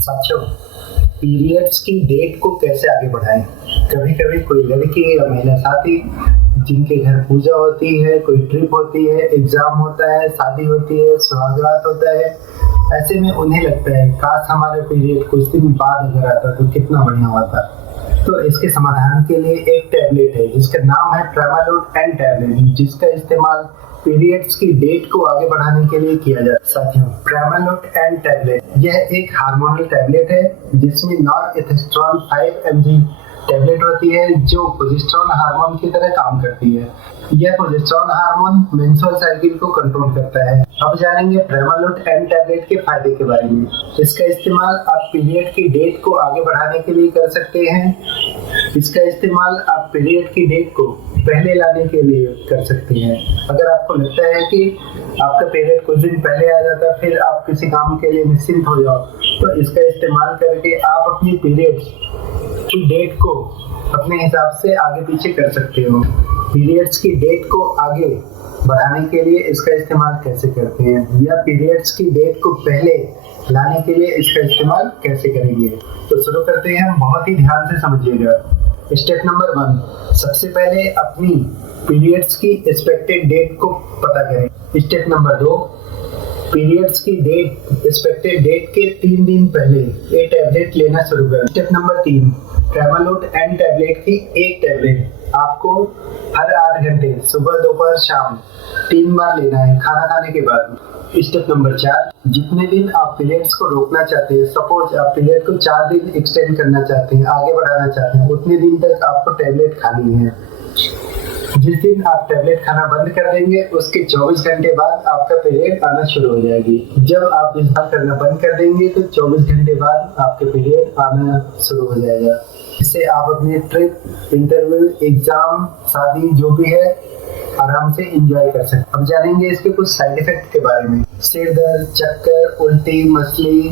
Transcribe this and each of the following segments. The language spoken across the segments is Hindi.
साथियों, पीरियड्स की डेट को कैसे आगे बढ़ाएं। कभी कभी कोई लड़की या महिला साथी जिनके घर पूजा होती है, कोई ट्रिप होती है, एग्जाम होता है, शादी होती है, सुहागरात होता है, ऐसे में उन्हें लगता है काश हमारे पीरियड कुछ दिन बाद अगर आता तो कितना बढ़िया होता। तो इसके समाधान के लिए एक टैबलेट है जिसका नाम है ट्रेमाडोल एन टैबलेट, जिसका इस्तेमाल पीरियड्स की डेट को आगे बढ़ाने के लिए किया जाता है। साथियों, ट्रेमाडोल एन टैबलेट यह एक हार्मोनल टैबलेट है जिसमें नॉरएथेस्ट्रोन 5 mg टैबलेट होती है जो प्रोजेस्टेरोन हार्मोन की तरह काम करती है। यह प्रोजेस्टेरोन हार्मोन मेंस्ट्रुअल साइकिल को कंट्रोल करता है। अब जानेंगे ट्रेमाडोल एन टैबलेट के फायदे के बारे में। इसका इस्तेमाल आप पीरियड की डेट को आगे बढ़ाने के लिए कर सकते हैं। इसका इस्तेमाल आप पीरियड की डेट को पहले लाने के लिए कर सकते हैं। अगर आपको लगता है कि आपका पीरियड कुछ दिन पहले आ जाता फिर आप किसी काम के लिए निश्चिंत हो जाओ, तो इसका इस्तेमाल करके आप अपनी पीरियड की डेट को अपने हिसाब से आगे पीछे कर सकते हो। पीरियड्स की डेट को आगे बढ़ाने के लिए इसका इस्तेमाल कैसे करते हैं, या पीरियड्स की डेट को पहले लाने के लिए इसका इस्तेमाल कैसे करेंगे, तो शुरू करते हैं। बहुत ही ध्यान से समझिएगा। स्टेप नंबर 1, सबसे पहले अपनी पीरियड्स की एक्सपेक्टेड डेट को पता करें। स्टेप नंबर 2, पीरियड्स की डेट एक्सपेक्टेड डेट के 3 दिन पहले ये टैबलेट लेना शुरू करें। Step number 3, tramadol an tablet की एक टैबलेट आपको हर 8 घंटे सुबह, दोपहर, शाम 3 बार लेना है खाना खाने के बाद। स्टेप नंबर 4, जितने दिन आप पीरियड्स को रोकना चाहते हैं, सपोज आप पीरियड को 4 दिन एक्सटेंड करना चाहते हैं, आगे बढ़ाना चाहते हैं, उतने दिन तक आपको टैबलेट खानी है। जिस दिन आप टैबलेट खाना बंद कर देंगे उसके 24 घंटे बाद आपका पीरियड आना शुरू हो जाएगी। जब आप इस्तेमाल करना बंद कर देंगे तो 24 घंटे बाद आपके पीरियड आना शुरू हो जाएगा। इससे आप अपने ट्रिप, इंटरव्यू, एग्जाम, शादी जो भी है आराम से एंजॉय कर सकते। अब जानेंगे इसके कुछ साइड इफेक्ट के बारे में। सिर दर्द, चक्कर, उल्टी, मसली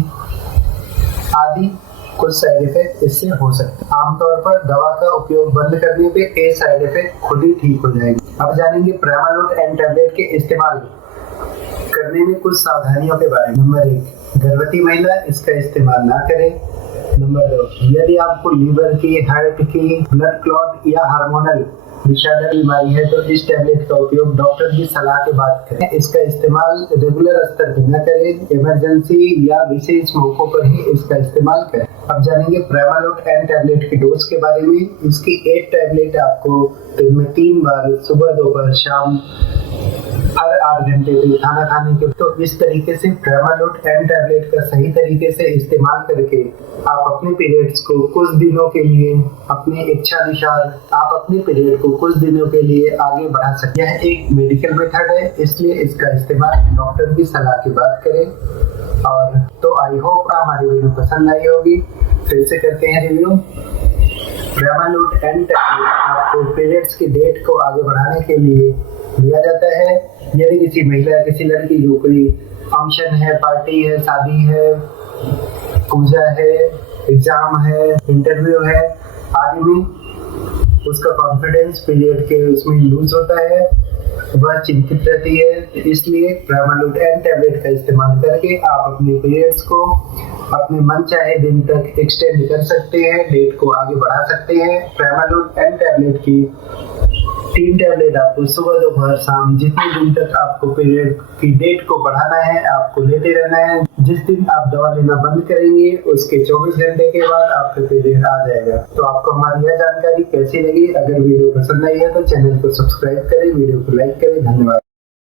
आदि कुछ साइड इफेक्ट इससे हो सकते हैं। आमतौर पर दवा का उपयोग बंद करने पे ये साइड इफेक्ट खुद ही ठीक हो जाएंगे। अब जानेंगे ट्रेमाडोल एन टैबलेट के इस्तेमाल करने में कुछ सावधानियों के बारे में। नंबर 1, गर्भवती महिला इसका इस्तेमाल ना करें। नंबर 2, यदि आपको लीवर की, हार्ट की, ब्लड क्लॉट या हार्मोनल विषादर बीमारी है तो इस टैबलेट का उपयोग डॉक्टर की सलाह के बाद करें। इसका इस्तेमाल रेगुलर स्तर पर न करें, इमरजेंसी या विशेष मौकों पर ही इसका इस्तेमाल करें। अब जानेंगे ट्रेमाडोल एन टैबलेट की डोज के बारे में। इसकी एक टैबलेट आपको दिन में 3 बार सुबह, दोपहर, शाम हर 8 घंटे में खाना खाने के। तो इस तरीके से ट्रेमाडोल एन टैबलेट का सही तरीके से इस्तेमाल करके आप अपने पीरियड्स को कुछ दिनों के लिए अपनी इच्छा अनुसार आप अपने पीरियड को कुछ दिनों के लिए आगे बढ़ा सकते हैं। यह एक मेडिकल मेथड है, इसलिए इसका इस्तेमाल डॉक्टर की सलाह के बाद करें। और तो आई होप हमारी वीडियो पसंद आई होगी। फिर से करते हैं रिव्यू। ट्रेमाडोल एन टैबलेट आपको पीरियड्स की डेट को आगे बढ़ाने के लिए लिया जाता है। यदि किसी महिला, किसी लड़की को कोई फंक्शन है, पार्टी है, शादी है, पूजा है, एग्जाम है, इंटरव्यू है आदि में उसका कॉन्फिडेंस पीरियड के उसमें लूज होता है, वह चिंतित रहती है, इसलिए ट्रेमाडोल एन टैबलेट का इस्तेमाल करके आप अपने पीरियड्स को अपने मन चाहे दिन तक एक्सटेंड कर सकते हैं, डेट को आगे बढ़ा सकते हैं। ट्रेमाडोल एन टैबलेट की 3 टैबलेट आपको सुबह, दोपहर, शाम जितने दिन तक आपको पीरियड की डेट को बढ़ाना है आपको लेते रहना है। जिस दिन आप दवा लेना बंद करेंगे उसके 24 घंटे के बाद आपका पीरियड आ जाएगा। तो आपको हमारी यह जानकारी कैसी लगी? अगर वीडियो पसंद आई है तो चैनल को सब्सक्राइब करें, वीडियो को लाइक करें। धन्यवाद।